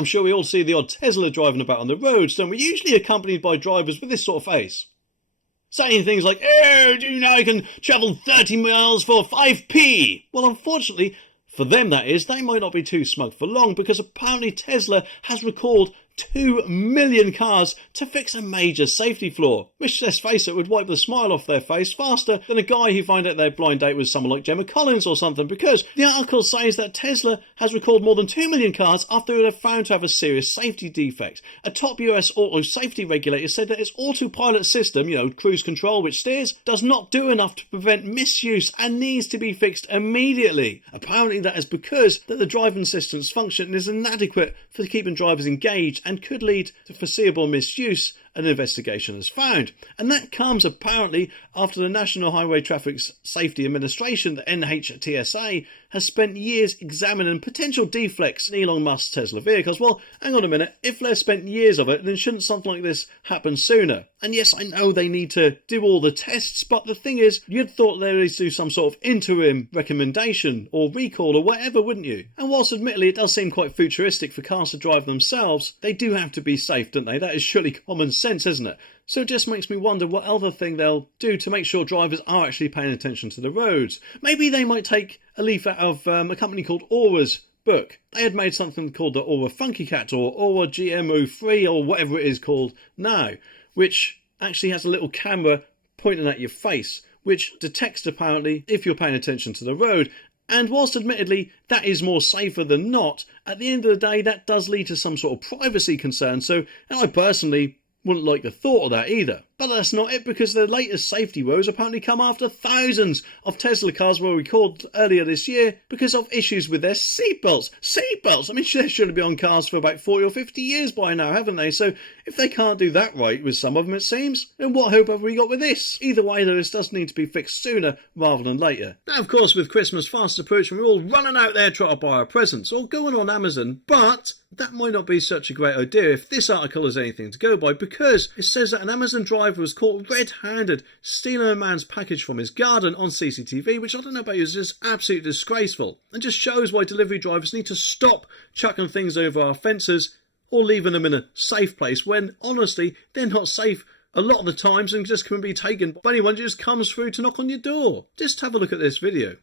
I'm sure we all see the odd Tesla driving about on the roads, don't we? Usually accompanied by drivers with this sort of face. Saying things like, "Oh, do you know I can travel 30 miles for 5p? Well, unfortunately, for them that is, they might not be too smug for long, because apparently Tesla has recalled 2 million cars to fix a major safety flaw, which, let's face it, would wipe the smile off their face faster than a guy who found out their blind date was someone like Gemma Collins or something, because the article says that Tesla has recalled more than 2 million cars after it had found to have a serious safety defect. A top US auto safety regulator said that its autopilot system, cruise control which steers, does not do enough to prevent misuse and needs to be fixed immediately. Apparently that is because the driving system's function is inadequate for keeping drivers engaged and could lead to foreseeable misuse, an investigation has found. And that comes apparently after the National Highway Traffic Safety Administration, the NHTSA, has spent years examining potential defects in Elon Musk's Tesla vehicles. Well, hang on a minute, if they've spent years of it, then shouldn't something like this happen sooner? And yes, I know they need to do all the tests, but the thing is, you'd thought they'd do some sort of interim recommendation or recall or whatever, wouldn't you? And whilst admittedly it does seem quite futuristic for cars to drive themselves, they do have to be safe, don't they? That is surely common sense, isn't it? So it just makes me wonder what other thing they'll do to make sure drivers are actually paying attention to the roads. Maybe they might take a leaf out of a company called Aura's book. They had made something called the Aura Funky Cat or Aura GMO3 or whatever it is called now, which actually has a little camera pointing at your face, which detects apparently if you're paying attention to the road. And whilst admittedly that is more safer than not, at the end of the day that does lead to some sort of privacy concern. So I personally wouldn't like the thought of that either. But that's not it, because the latest safety woes apparently come after thousands of Tesla cars were recalled earlier this year because of issues with their seatbelts. Seatbelts! I mean, they should have been on cars for about 40 or 50 years by now, haven't they? So if they can't do that right with some of them, it seems, then what hope have we got with this? Either way, though, this does need to be fixed sooner rather than later. Now, of course, with Christmas fast approaching, we're all running out there trying to buy our presents, or going on Amazon, but that might not be such a great idea if this article is anything to go by, because it says that an Amazon driver was caught red-handed stealing a man's package from his garden on CCTV, which I don't know about you, is just absolutely disgraceful, and just shows why delivery drivers need to stop chucking things over our fences or leaving them in a safe place when, honestly, they're not safe a lot of the times and just can be taken by anyone who just comes through to knock on your door. Just have a look at this video.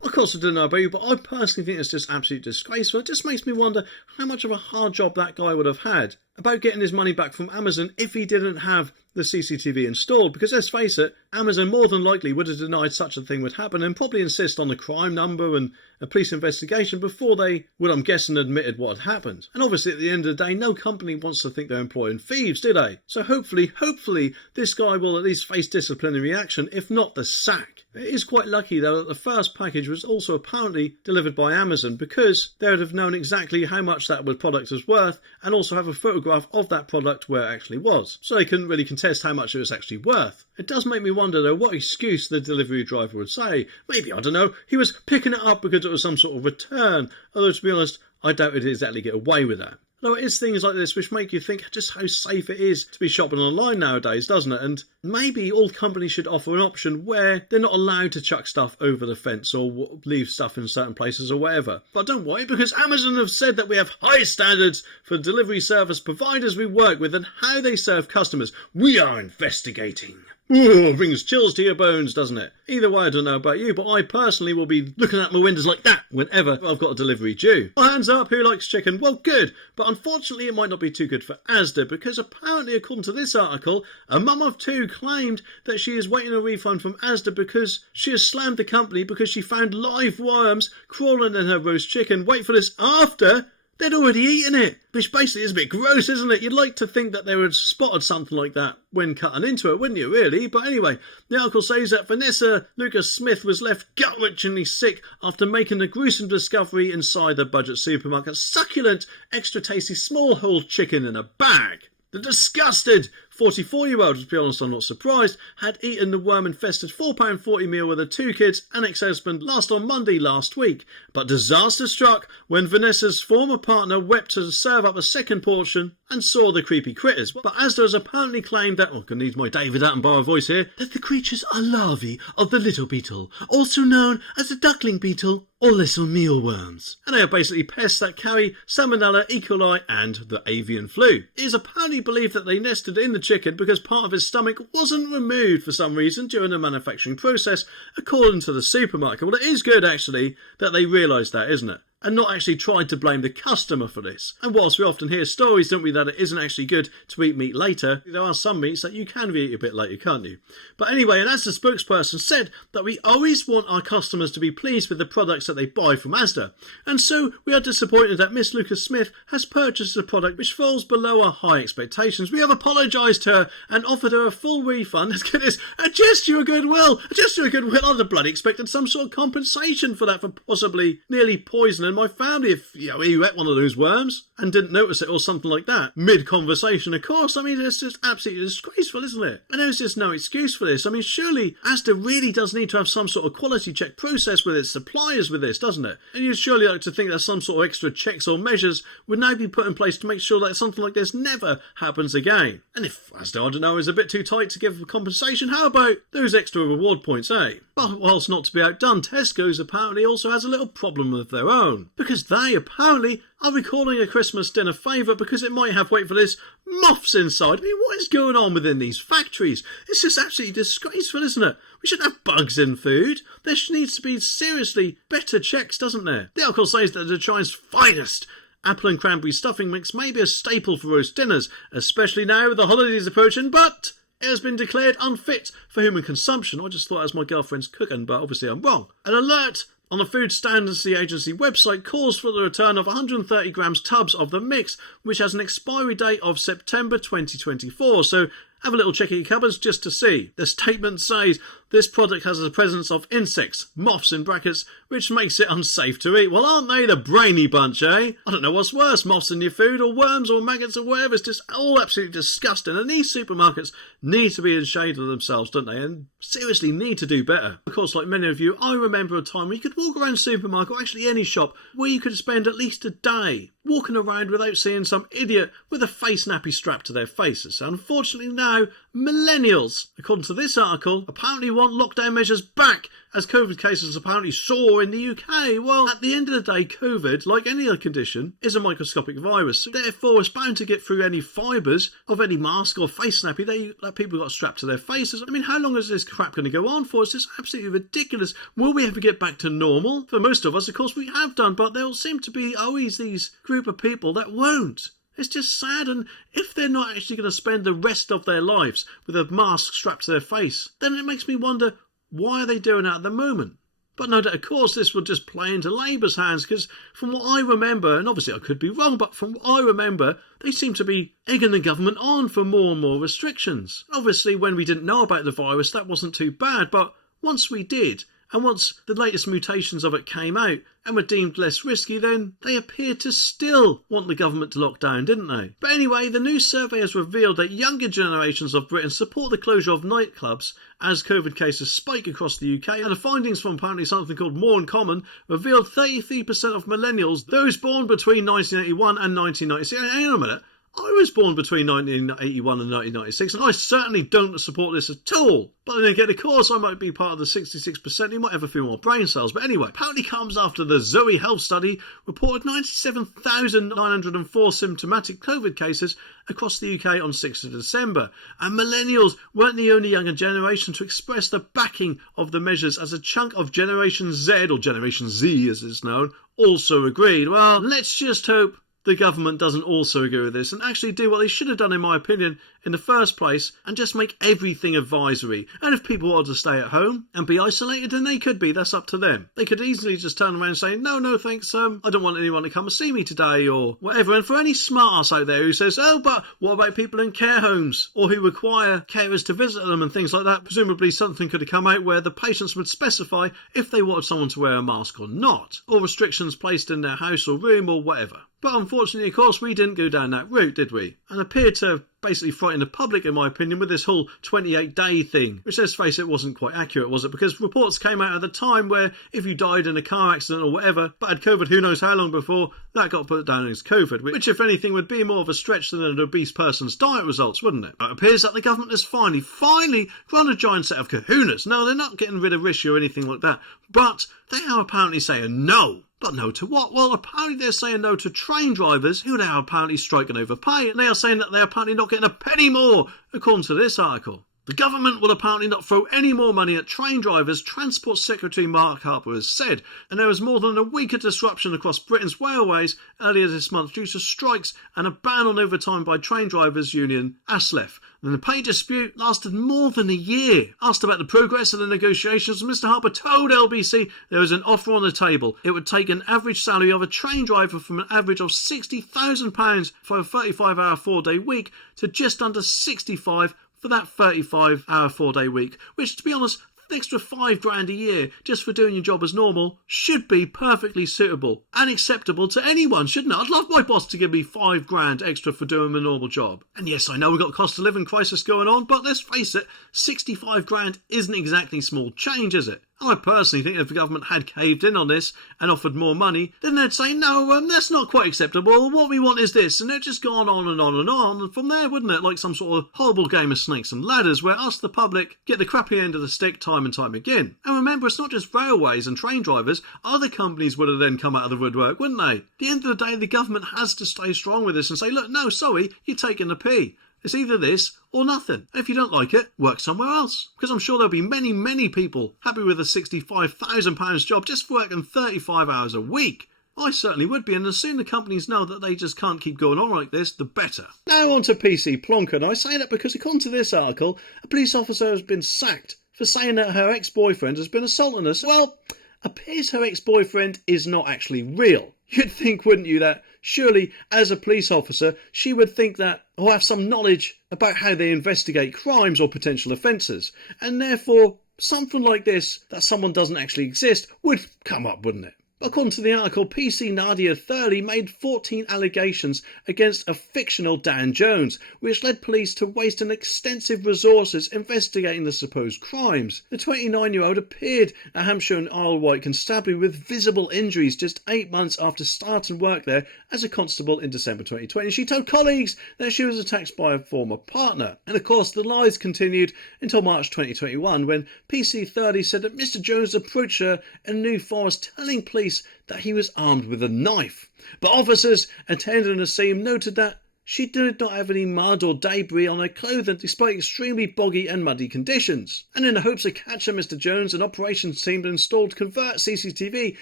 Of course, I don't know about you, but I personally think it's just absolutely disgraceful. It just makes me wonder how much of a hard job that guy would have had about getting his money back from Amazon if he didn't have the CCTV installed. Because let's face it, Amazon more than likely would have denied such a thing would happen and probably insist on the crime number and a police investigation before they would, I'm guessing, admitted what had happened. And obviously at the end of the day, no company wants to think they're employing thieves, do they? So hopefully this guy will at least face disciplinary action, if not the sack. It is quite lucky though that the first package was also apparently delivered by Amazon, because they would have known exactly how much that product was worth and also have a photograph of that product where it actually was. So they couldn't really contest how much it was actually worth. It does make me wonder though what excuse the delivery driver would say. Maybe, I don't know, he was picking it up because it was some sort of return. Although to be honest, I doubt he'd exactly get away with that. Though it is things like this which make you think just how safe it is to be shopping online nowadays, doesn't it? And maybe all companies should offer an option where they're not allowed to chuck stuff over the fence or leave stuff in certain places or whatever. But don't worry, because Amazon have said that we have high standards for delivery service providers we work with and how they serve customers. We are investigating. Ooh, brings chills to your bones, doesn't it? Either way, I don't know about you, but I personally will be looking at my windows like that whenever I've got a delivery due. Well, hands up, who likes chicken? Well, good. But unfortunately, it might not be too good for Asda, because apparently, according to this article, a mum of two claimed that she is waiting a refund from Asda because she has slammed the company because she found live worms crawling in her roast chicken. Wait for this, after they'd already eaten it, which basically is a bit gross, isn't it? You'd like to think that they would have spotted something like that when cutting into it, wouldn't you, really? But anyway, the article says that Vanessa Lucas Smith was left gut-wrenchingly sick after making the gruesome discovery inside the budget supermarket. Succulent, extra tasty, small whole chicken in a bag. The disgusted 44-year-old, to be honest I'm not surprised, had eaten the worm-infested £4.40 meal with her 2 kids and ex-husband on Monday last week. But disaster struck when Vanessa's former partner wept to serve up a second portion and saw the creepy critters. But Asda has apparently claimed that, I can need my David Attenborough voice here, that the creatures are larvae of the little beetle, also known as the duckling beetle or little mealworms. And they are basically pests that carry Salmonella, E. coli and the avian flu. It is apparently believed that they nested in the chicken because part of his stomach wasn't removed for some reason during the manufacturing process, according to the supermarket. Well, it is good actually that they realised that, isn't it? And not actually tried to blame the customer for this. And whilst we often hear stories, don't we, that it isn't actually good to eat meat later, there are some meats that you can eat a bit later, can't you? But anyway, and as the spokesperson said, that we always want our customers to be pleased with the products that they buy from Asda. And so we are disappointed that Miss Lucas Smith has purchased a product which falls below our high expectations. We have apologised to her and offered her a full refund. Let's get this, a gesture of goodwill. A gesture of goodwill. I'd have bloody expected some sort of compensation for that, for possibly nearly poisoning my family if, you ate one of those worms and didn't notice it or something like that. Mid-conversation, of course. I mean, it's just absolutely disgraceful, isn't it? And there's just no excuse for this. I mean, surely Asda really does need to have some sort of quality check process with its suppliers with this, doesn't it? And you'd surely like to think that some sort of extra checks or measures would now be put in place to make sure that something like this never happens again. And if Asda, I don't know, is a bit too tight to give compensation, how about those extra reward points, eh? But whilst not to be outdone, Tesco's apparently also has a little problem of their own, because they apparently are recalling a Christmas dinner favourite because it might have, wait for this, moths inside. I mean, what is going on within these factories? It's just absolutely disgraceful, isn't it? We shouldn't have bugs in food. There needs to be seriously better checks, doesn't there? The article says that the China's finest apple and cranberry stuffing mix may be a staple for roast dinners, especially now with the holidays approaching, but it has been declared unfit for human consumption. I just thought it was my girlfriend's cooking, but obviously I'm wrong. An alert on the Food Standards Agency website calls for the return of 130 grams tubs of the mix, which has an expiry date of September 2024. So have a little check at your cupboards just to see. The statement says this product has the presence of insects, moths in brackets, which makes it unsafe to eat. Well, aren't they the brainy bunch, eh? I don't know what's worse, moths in your food or worms or maggots or whatever. It's just all absolutely disgusting. And these supermarkets need to be in shade of themselves, don't they? And seriously need to do better. Of course, like many of you, I remember a time where you could walk around a supermarket or actually any shop where you could spend at least a day walking around without seeing some idiot with a face nappy strapped to their faces. So unfortunately now, millennials, according to this article, apparently want lockdown measures back as COVID cases apparently soar in the UK. Well, at the end of the day, COVID, like any other condition, is a microscopic virus. Therefore, it's bound to get through any fibres of any mask or face nappy that people got strapped to their faces. I mean, how long is this crap going to go on for? It's just absolutely ridiculous. Will we ever get back to normal? For most of us, of course, we have done, but there seem to be always these group of people that won't. It's just sad, and if they're not actually going to spend the rest of their lives with a mask strapped to their face, then it makes me wonder, why are they doing that at the moment? But no doubt, of course, this will just play into Labour's hands, because from what I remember, and obviously I could be wrong, but from what I remember, they seem to be egging the government on for more and more restrictions. Obviously, when we didn't know about the virus, that wasn't too bad, but once we did, and once the latest mutations of it came out and were deemed less risky, then they appeared to still want the government to lock down, didn't they? But anyway, the new survey has revealed that younger generations of Britain support the closure of nightclubs as COVID cases spike across the UK, and the findings from apparently something called More in Common revealed 33% of millennials, those born between 1981 and 1996, hang on a minute, I was born between 1981 and 1996, and I certainly don't support this at all. But then again, of course, I might be part of the 66% who might have a few more brain cells. But anyway, apparently comes after the Zoe Health study reported 97,904 symptomatic COVID cases across the UK on 6th of December. And millennials weren't the only younger generation to express the backing of the measures, as a chunk of Generation Z, or Generation Z as it's known, also agreed. Well, let's just hope the government doesn't also agree with this and actually do what they should have done, in my opinion, in the first place, and just make everything advisory. And if people want to stay at home and be isolated, then they could be. That's up to them. They could easily just turn around and say, no thanks, I don't want anyone to come and see me today, or whatever. And for any smart ass out there who says, oh, but what about people in care homes, or who require carers to visit them and things like that, presumably something could have come out where the patients would specify if they wanted someone to wear a mask or not, or restrictions placed in their house or room or whatever. But unfortunately, of course, we didn't go down that route, did we? And appeared to basically frighten the public, in my opinion, with this whole 28-day thing, which, let's face it, wasn't quite accurate, was it? Because reports came out at the time where if you died in a car accident or whatever, but had COVID who knows how long before, that got put down as COVID, which, if anything, would be more of a stretch than an obese person's diet results, wouldn't it? It appears that the government has finally run a giant set of kahunas. No, they're not getting rid of Rishi or anything like that, but they are apparently saying no. But no to what? Well, apparently they're saying no to train drivers who are apparently striking over pay, and they are saying that they're apparently not getting a penny more, according to this article. The government will apparently not throw any more money at train drivers, Transport Secretary Mark Harper has said, and there was more than a week of disruption across Britain's railways earlier this month due to strikes and a ban on overtime by train drivers union ASLEF. And the pay dispute lasted more than a year. Asked about the progress of the negotiations, Mr Harper told LBC there was an offer on the table. It would take an average salary of a train driver from an average of £60,000 for a 35-hour 4-day week to just under 65 for that 35-hour 4-day week, which, to be honest, an extra £5,000 a year just for doing your job as normal should be perfectly suitable and acceptable to anyone, shouldn't it? I'd love my boss to give me £5,000 extra for doing my normal job. And yes, I know we've got a cost of living crisis going on, but let's face it, £65,000 isn't exactly small change, is it? I personally think if the government had caved in on this and offered more money, then they'd say, no, that's not quite acceptable. What we want is this. And they'd just go on and on and on. And from there, wouldn't it? Like some sort of horrible game of snakes and ladders where us, the public, get the crappy end of the stick time and time again. And remember, it's not just railways and train drivers. Other companies would have then come out of the woodwork, wouldn't they? At the end of the day, the government has to stay strong with this and say, look, no, sorry, you're taking the P. It's either this or nothing. And if you don't like it, work somewhere else. Because I'm sure there'll be many people happy with a £65,000 job just for working 35 hours a week. I certainly would be, and the sooner companies know that they just can't keep going on like this, the better. Now on to PC Plonker, and I say that because according to this article, a police officer has been sacked for saying that her ex-boyfriend has been assaulting her. Well, appears her ex-boyfriend is not actually real. You'd think, wouldn't you, that surely, as a police officer, she would think that, or have some knowledge about how they investigate crimes or potential offences, and therefore something like this, that someone doesn't actually exist, would come up, wouldn't it? According to the article, PC Nadia Thurley made 14 allegations against a fictional Dan Jones, which led police to waste an extensive resources investigating the supposed crimes. The 29-year-old appeared at Hampshire and Isle of Wight Constabulary with visible injuries just 8 months after starting work there as a constable in December 2020. She told colleagues that she was attacked by a former partner. And of course, the lies continued until March 2021, when PC Thurley said that Mr Jones approached her in New Forest, telling police that he was armed with a knife. But officers attending the scene noted that she did not have any mud or debris on her clothing despite extremely boggy and muddy conditions. And in the hopes of catching Mr Jones, an operations team installed covert CCTV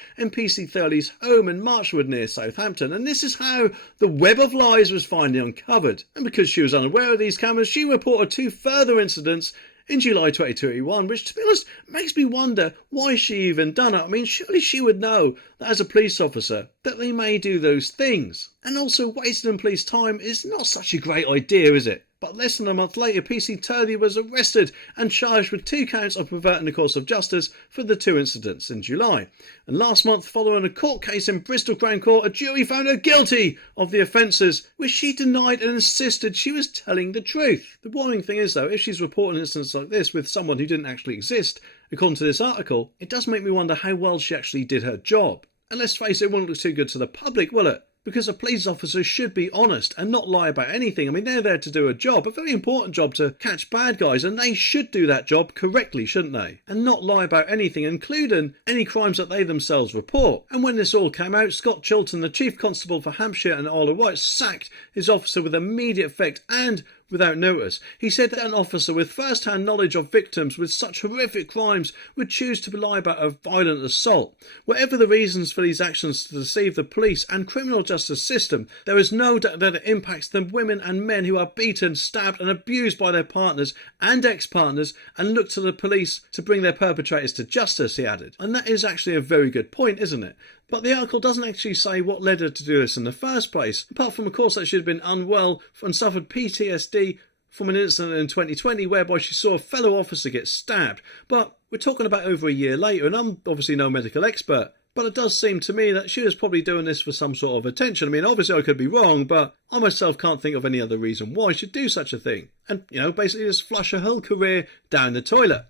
in PC Thurley's home in Marchwood near Southampton. And this is how the web of lies was finally uncovered. And because she was unaware of these cameras, she reported 2 further incidents in July 2021, which, to be honest, makes me wonder why she even done it. I mean, surely she would know that as a police officer that they may do those things. And also, wasting police time is not such a great idea, is it? But less than a month later, PC Thurley was arrested and charged with 2 counts of perverting the course of justice for the 2 incidents in July. And last month, following a court case in Bristol Crown Court, a jury found her guilty of the offences, which she denied and insisted she was telling the truth. The worrying thing is, though, if she's reporting incidents like this with someone who didn't actually exist, according to this article, it does make me wonder how well she actually did her job. And let's face it, it won't look too good to the public, will it? Because a police officer should be honest and not lie about anything. I mean, they're there to do a job, a very important job, to catch bad guys, and they should do that job correctly, shouldn't they? And not lie about anything, including any crimes that they themselves report. And when this all came out, Scott Chilton, the Chief Constable for Hampshire and Isle of Wight, sacked his officer with immediate effect and without notice. He said that an officer with first-hand knowledge of victims with such horrific crimes would choose to lie about a violent assault. Whatever the reasons for these actions to deceive the police and criminal justice system, there is no doubt that it impacts the women and men who are beaten, stabbed and abused by their partners and ex-partners and look to the police to bring their perpetrators to justice, he added. And that is actually a very good point, isn't it? But the article doesn't actually say what led her to do this in the first place, apart from, of course, that she had been unwell and suffered PTSD from an incident in 2020 whereby she saw a fellow officer get stabbed. But we're talking about over a year later, and I'm obviously no medical expert, But it does seem to me that she was probably doing this for some sort of attention. I mean, obviously I could be wrong, but I myself can't think of any other reason why she'd do such a thing. And, basically just flush her whole career down the toilet.